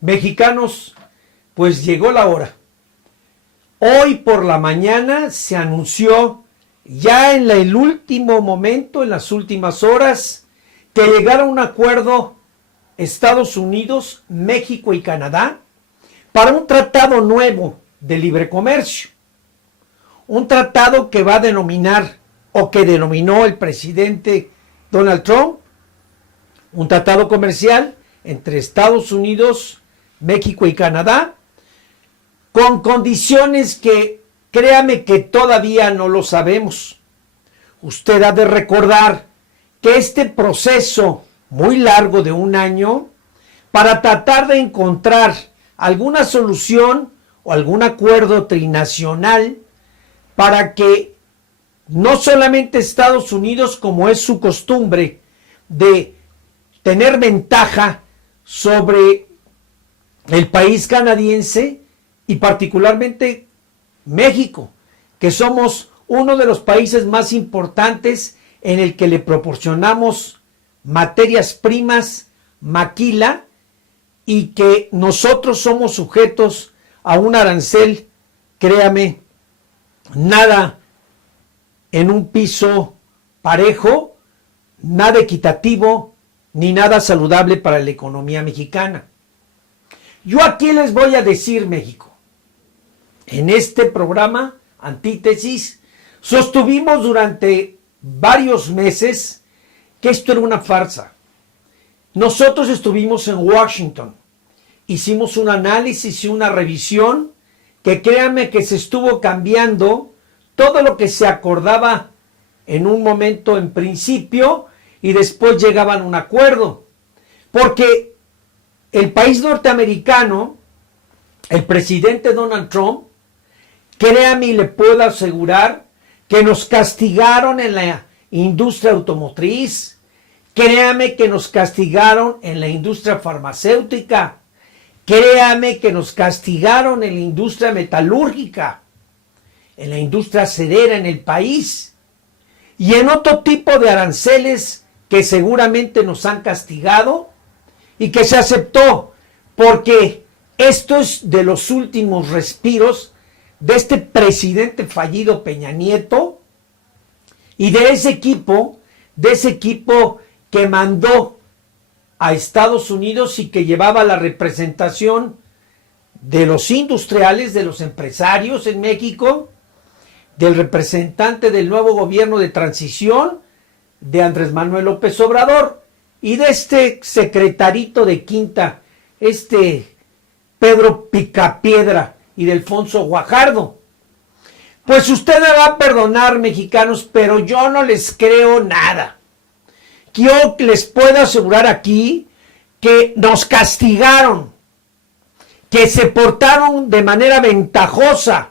Mexicanos, pues llegó la hora. Hoy por la mañana se anunció ya en el último momento, en las últimas horas, que llegaron a un acuerdo Estados Unidos, México y Canadá para un tratado nuevo de libre comercio. Un tratado que va a denominar, o que denominó el presidente Donald Trump, un tratado comercial entre Estados Unidos, México y Canadá, con condiciones que, créame que todavía no lo sabemos. Usted ha de recordar que este proceso muy largo de un año, para tratar de encontrar alguna solución o algún acuerdo trinacional para que no solamente Estados Unidos, como es su costumbre, de tener ventaja sobre el país canadiense y particularmente México, que somos uno de los países más importantes en el que le proporcionamos materias primas, maquila, y que nosotros somos sujetos a un arancel, créame, nada en un piso parejo, nada equitativo, ni nada saludable para la economía mexicana. Yo aquí les voy a decir, México, en este programa, Antítesis, sostuvimos durante varios meses que esto era una farsa. Nosotros estuvimos en Washington, hicimos un análisis y una revisión que créanme que se estuvo cambiando todo lo que se acordaba en un momento en principio y después llegaban a un acuerdo. Porque el país norteamericano, el presidente Donald Trump, créame y le puedo asegurar que nos castigaron en la industria automotriz, créame que nos castigaron en la industria farmacéutica, créame que nos castigaron en la industria metalúrgica, en la industria acerera en el país y en otro tipo de aranceles que seguramente nos han castigado y que se aceptó porque esto es de los últimos respiros de este presidente fallido Peña Nieto y de ese equipo que mandó a Estados Unidos y que llevaba la representación de los industriales, de los empresarios en México, del representante del nuevo gobierno de transición, de Andrés Manuel López Obrador, y de este secretarito de Quinta, Pedro Picapiedra, y de Alfonso Guajardo. Pues usted me va a perdonar, mexicanos, pero yo no les creo nada. Yo les puedo asegurar aquí que nos castigaron, que se portaron de manera ventajosa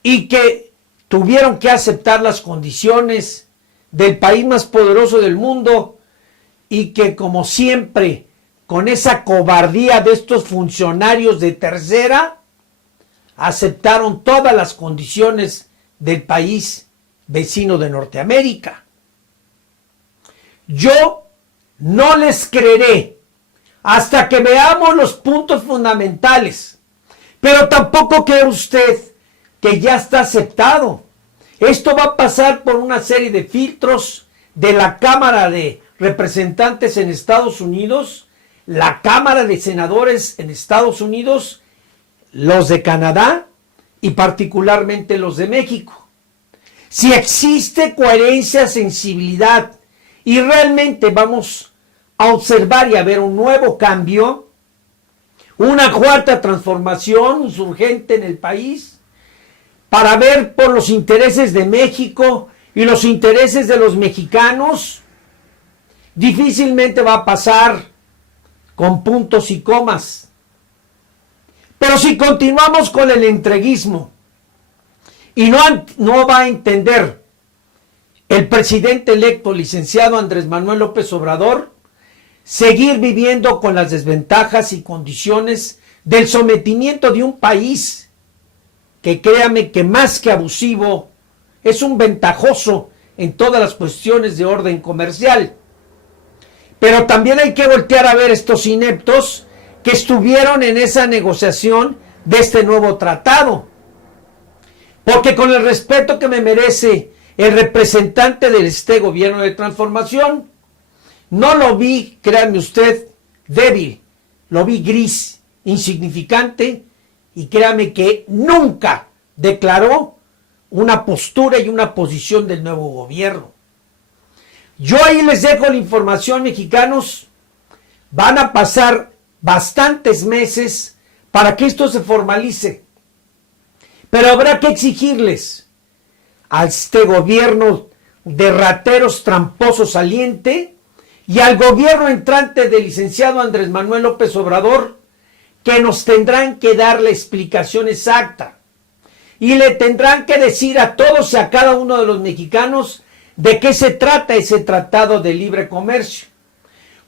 y que tuvieron que aceptar las condiciones del país más poderoso del mundo y que, como siempre, con esa cobardía de estos funcionarios de tercera, aceptaron todas las condiciones del país vecino de Norteamérica. Yo no les creeré hasta que veamos los puntos fundamentales, pero tampoco cree usted que ya está aceptado. Esto va a pasar por una serie de filtros de la Cámara de Representantes en Estados Unidos, la Cámara de Senadores en Estados Unidos, los de Canadá y particularmente los de México. Si existe coherencia, sensibilidad y realmente vamos a observar y a ver un nuevo cambio, una cuarta transformación urgente en el país, para ver por los intereses de México y los intereses de los mexicanos, difícilmente va a pasar con puntos y comas. Pero si continuamos con el entreguismo y no va a entender el presidente electo, licenciado Andrés Manuel López Obrador, seguir viviendo con las desventajas y condiciones del sometimiento de un país que, créame que más que abusivo, es un ventajoso en todas las cuestiones de orden comercial. Pero también hay que voltear a ver estos ineptos que estuvieron en esa negociación de este nuevo tratado. Porque con el respeto que me merece el representante de este gobierno de transformación, no lo vi, créanme usted, débil, lo vi gris, insignificante, y créanme que nunca declaró una postura y una posición del nuevo gobierno. Yo ahí les dejo la información, mexicanos. Van a pasar bastantes meses para que esto se formalice. Pero habrá que exigirles a este gobierno de rateros tramposos saliente y al gobierno entrante del licenciado Andrés Manuel López Obrador que nos tendrán que dar la explicación exacta y le tendrán que decir a todos y a cada uno de los mexicanos de qué se trata ese tratado de libre comercio.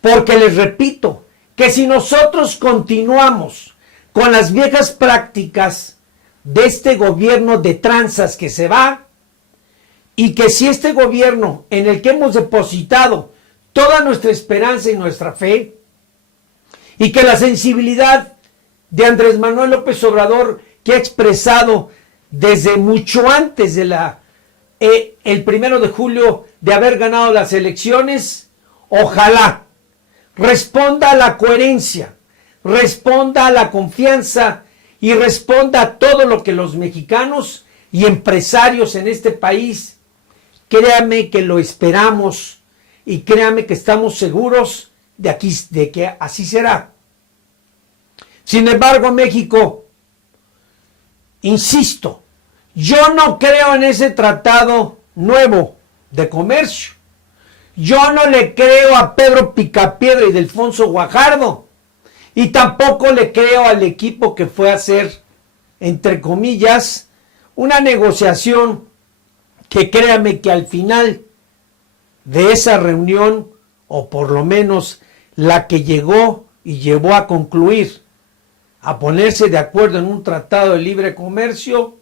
Porque les repito que si nosotros continuamos con las viejas prácticas de este gobierno de tranzas que se va, y que si este gobierno en el que hemos depositado toda nuestra esperanza y nuestra fe, y que la sensibilidad de Andrés Manuel López Obrador, que ha expresado desde mucho antes de el 1 de julio de haber ganado las elecciones, ojalá responda a la coherencia, responda a la confianza y responda a todo lo que los mexicanos y empresarios en este país, créame que lo esperamos y créame que estamos seguros de que así será. Sin embargo, México, insisto, yo no creo en ese tratado nuevo de comercio. Yo no le creo a Pedro Picapiedra y Delfonso Guajardo. Y tampoco le creo al equipo que fue a hacer, entre comillas, una negociación que créame que al final de esa reunión, o por lo menos la que llegó y llevó a concluir, a ponerse de acuerdo en un tratado de libre comercio,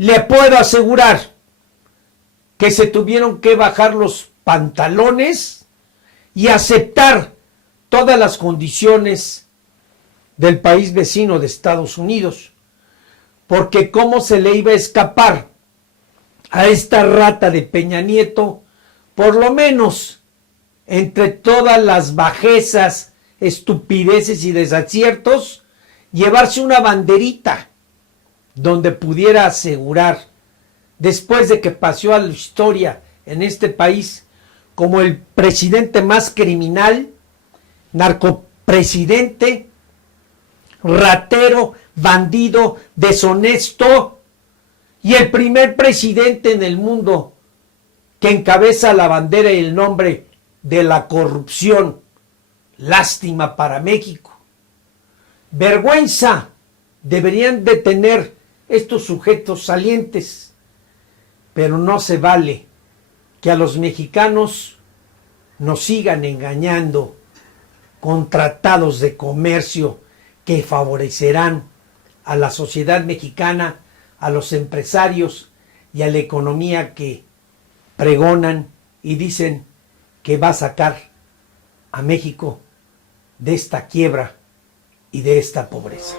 le puedo asegurar que se tuvieron que bajar los pantalones y aceptar todas las condiciones del país vecino de Estados Unidos, porque cómo se le iba a escapar a esta rata de Peña Nieto, por lo menos entre todas las bajezas, estupideces y desaciertos, llevarse una banderita donde pudiera asegurar, después de que pasó a la historia en este país como el presidente más criminal, narcopresidente, ratero, bandido, deshonesto, y el primer presidente en el mundo que encabeza la bandera y el nombre de la corrupción. Lástima para México. Vergüenza deberían de tener estos sujetos salientes, pero no se vale que a los mexicanos nos sigan engañando con tratados de comercio que favorecerán a la sociedad mexicana, a los empresarios y a la economía que pregonan y dicen que va a sacar a México de esta quiebra y de esta pobreza.